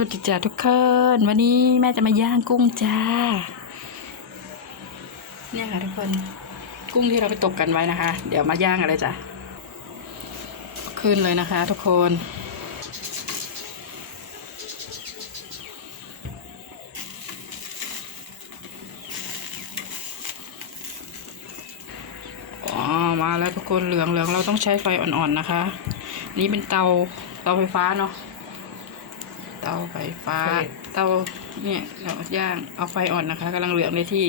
วัสดีจ้าทุกคนวันนี้แม่จะมาย่างกุ้งจ้า เนี่ยค่ะทุกคน กุ้งที่เราไปตกกันไว้นะคะ เดี๋ยวมาย่างอะไรจ้ะขึ้นเลยนะคะ ทุกคน อ๋อมาแล้วทุกคนเหลืองเหลืองเราต้องใช้ไฟอ่อนๆนะคะ นี่เป็นเตาเตาไฟฟ้าเนาะ เตาไฟฟ้า เตาเนี่ยเราย่างเอาไฟอ่อนนะคะกำลังเหลืองในที่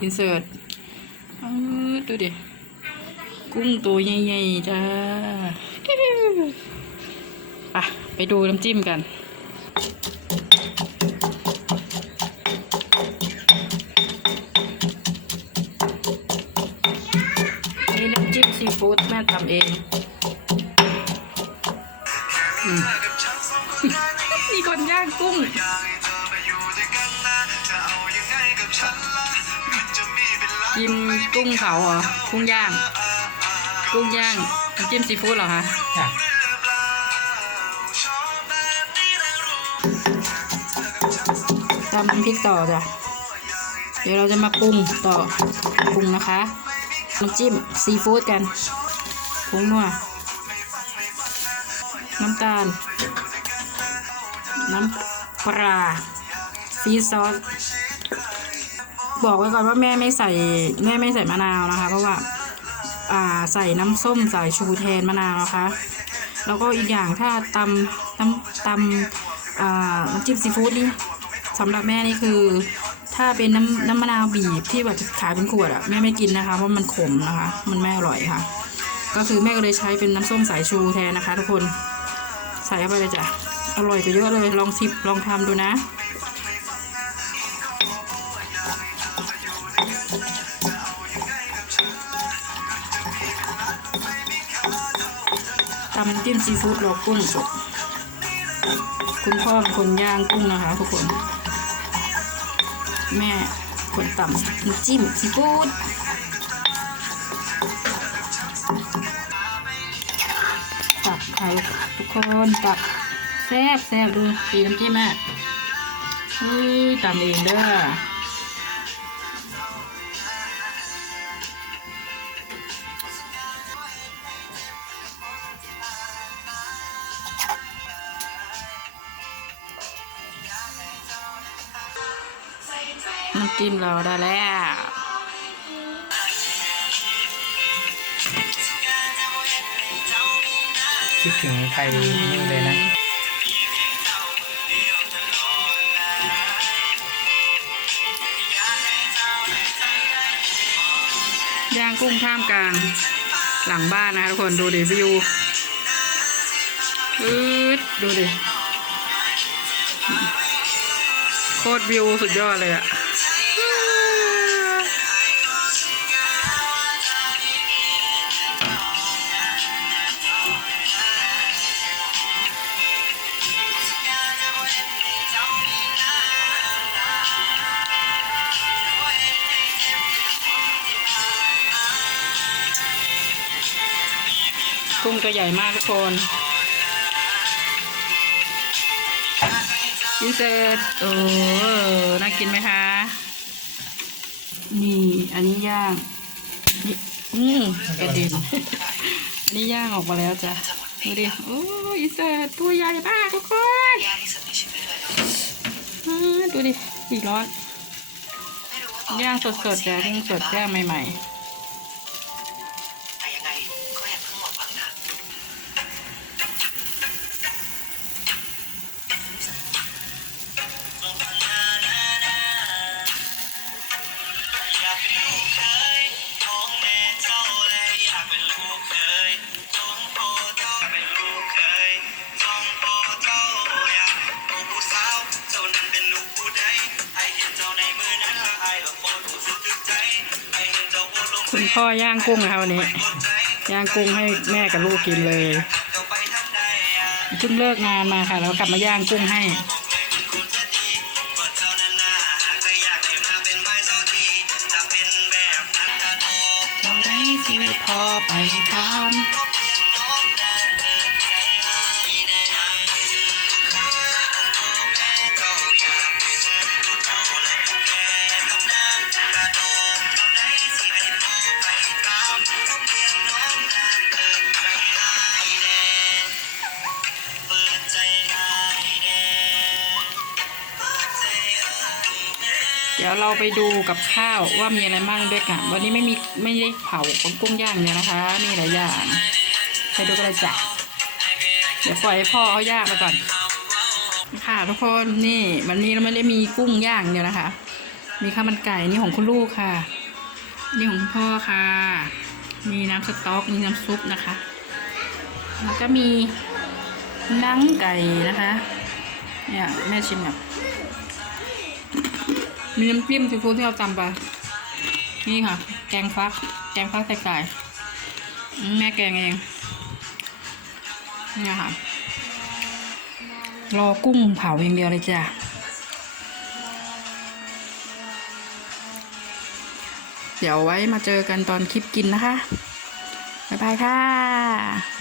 อินเสิร์ตดูดิ กุ้งตัวใหญ่ๆจ้าไปไปดูน้ำจิ้มกันนี่น้ำจิ้มซีฟู้ดแม่ทำเองอื มมีคนย่างกุ้ง กินกุ้งเผาเหรอ กุ้งย่าง กุ้งย่างน้ำจิ้มซีฟู้ดเหรอคะจ้ะตำน้ำพริกต่อจ้ะ เดี๋ยวเราจะมาปรุงต่อปรุงนะคะ น้ำจิ้มซีฟู้ดกันผงนัว น้ำตาล น้ำปลาซีซอส บอกไว้ก่อนว่าแม่ไม่ใส่แม่ไม่ใส่มะนาวนะคะ เพราะว่าอ่าใส่น้ำส้มสายชูแทนมะนาวนะคะแล้วก็อีกอย่างถ้าตำน้ำตำอ่าน้ำจิ้มซีฟู้ดนี่สำหรับแม่นี่คือ ถ้าเป็นน้ำน้ำมะนาวบีบที่แบบขายเป็นขวดอะแม่ไม่กินนะคะเพราะมันขมนะคะ มันไม่อร่อยค่ะ ก็คือแม่ก็เลยใช้เป็นน้ำส้มสายชูแทนนะคะ ทุกคน ใส่เข้าไปเลยจ้ะ อร่อยกว่าเยอะเลย ลองทิปลองทำดูนะทำจิ้มซีฟู้ดรอกุ้งสดคุณพ่อเป็นคนย่างกุ้งนะคะทุกคน แม่คนตำน้ำจิ้มซีฟู้ด ตักค่ะทุกคนตักแซ่บแซ่บดูสีน้ำจิ้มแม่เฮ้ยตำเองเด้อน้ำจิ้มเราได้แล้ว คิดถึงใครเลยนะย่างกุ้งท่ามกลางหลังบ้านนะคะทุกคนดูดิวิวอืดดูดิ โคตรวิวสุดยอดเลยอะ กุ้งตัวใหญ่มากทุกคนอินเสิร์ตโอ้น่ากินไหมคะ นี่ อันนี้ย่างนี่อืมกระเด็นอันนี้ย่างออกมาแล้วจ้ะดูดิโอ้อินเสิร์ตตัวใหญ่มากทุกคนดูดิอีร้อนย่างสดๆจ้ะย่างสดย่างใหม่ ๆ คุณพ่อย่างกุ้งนะคะวันนี้ ย่างกุ้งให้แม่กับลูกกินเลยเจ้าไปทางใดอะเพิ่งเลิกงานมาค่ะ แล้วกลับมาย่างกุ้งให้พอไปทาน เดี๋ยวเราไปดูกับข้าวว่ามีอะไรบ้างด้วยกัน วันนี้ไม่มีไม่ได้เผาของกุ้งย่างเนี่ยนะคะ มีหลายอย่างไปดูกันเลยจ้ะเดี๋ยวปล่อยให้พ่อเขาย่างไปก่อน ค่ะทุกคนนี่วันนี้เราไม่ได้มีกุ้งย่างเดียวนะคะ มีข้าวมันไก่นี่ของคุณลูกค่ะ นี่ของคุณพ่อค่ะ มีน้ำสต๊อกมีน้ำซุปนะคะ แล้วก็มีนังไก่นะคะ เนี่ยแม่ชิมแบบ มีน้ำจิ้มซีฟู้ดที่เราจำไป นี่ค่ะ แกงฟัก แกงฟักใส่ไก่แม่แกงเองนี่ค่ะ รอกุ้งเผาอย่างเดียวเลยจ้ะเดี๋ยวไว้มาเจอกันตอนคลิปกินนะคะ บ๊ายบายค่ะ